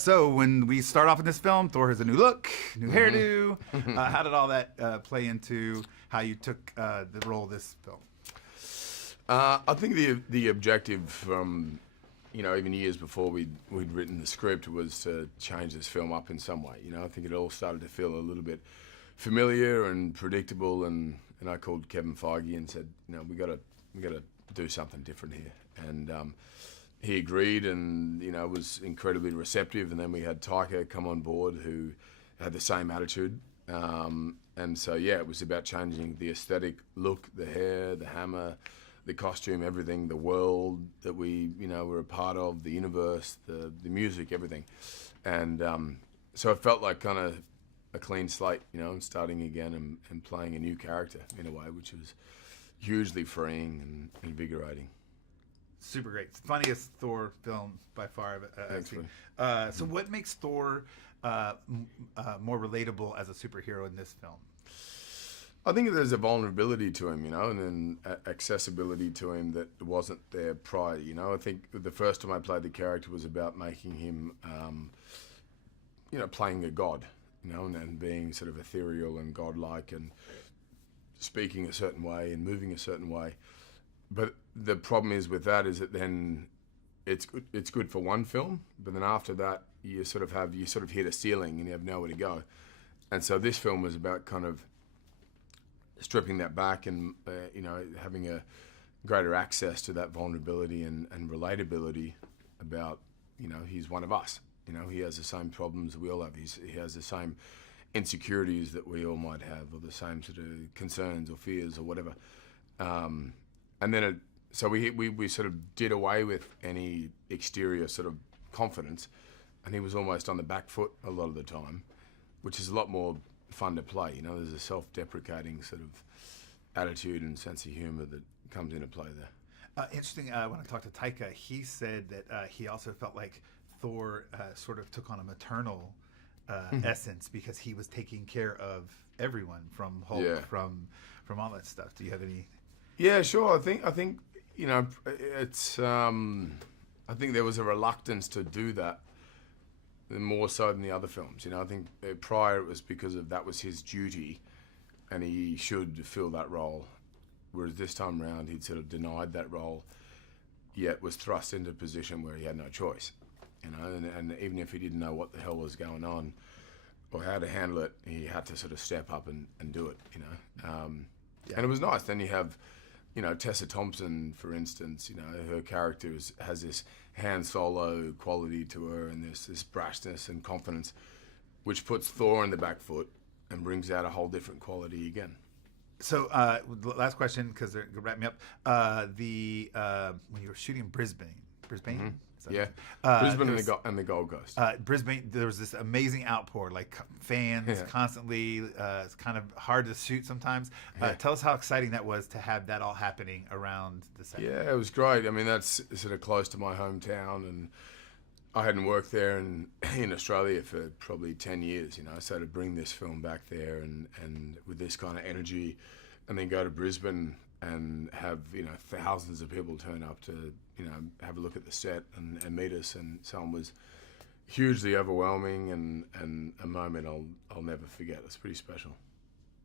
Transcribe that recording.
So when we start off in this film, Thor has a new look, new hairdo. How did all that play into how you took the role of this film? I think the objective from, even years before we'd written the script was to change this film up in some way. I think it all started to feel a little bit familiar and predictable, and I called Kevin Feige and said, we got to do something different here. And he agreed, and was incredibly receptive. And then we had Taika come on board, who had the same attitude. And so it was about changing the aesthetic look, the hair, the hammer, the costume, everything, the world that we were a part of, the universe, the music, everything. And so it felt like kind of a clean slate, and starting again and playing a new character in a way, which was hugely freeing and invigorating. Super great. Funniest Thor film by far. Thanks, so what makes Thor more relatable as a superhero in this film? I think there's a vulnerability to him, and then accessibility to him that wasn't there prior. I think the first time I played the character was about making him, playing a god, and being sort of ethereal and godlike and speaking a certain way and moving a certain way. But the problem is with that is that then it's good for one film, but then after that you sort of hit a ceiling and you have nowhere to go. And so this film was about kind of stripping that back and having a greater access to that vulnerability and relatability about he's one of us. He has the same problems that we all have. He has the same insecurities that we all might have, or the same sort of concerns or fears or whatever. And then so we sort of did away with any exterior sort of confidence, and he was almost on the back foot a lot of the time, which is a lot more fun to play. There's a self-deprecating sort of attitude and sense of humor that comes into play there. Interesting. When I talked to Taika, he said that he also felt like Thor sort of took on a maternal essence because he was taking care of everyone, from Hulk, from all that stuff. Do you have any? Yeah, sure. I think it's. I think there was a reluctance to do that, more so than the other films. I think prior it was because that was his duty, and he should fill that role. Whereas this time around, he'd sort of denied that role, yet was thrust into a position where he had no choice. And even if he didn't know what the hell was going on or how to handle it, he had to sort of step up and do it. And it was nice. Then you have, Tessa Thompson, for instance. Her character has this Han Solo quality to her, and this brashness and confidence, which puts Thor in the back foot and brings out a whole different quality again. So, last question, because they're gonna wrap me up. When you were shooting in Brisbane. Mm-hmm. Brisbane and the Gold Coast. Brisbane, there was this amazing outpour, like fans constantly. It's kind of hard to shoot sometimes. Tell us how exciting that was to have that all happening around the set. Yeah, it was great. I mean, that's sort of close to my hometown, and I hadn't worked there in Australia for probably 10 years, so to bring this film back there and with this kind of energy, and then go to Brisbane and have thousands of people turn up to have a look at the set and meet us, and so on, was hugely overwhelming and a moment I'll never forget. It's pretty special.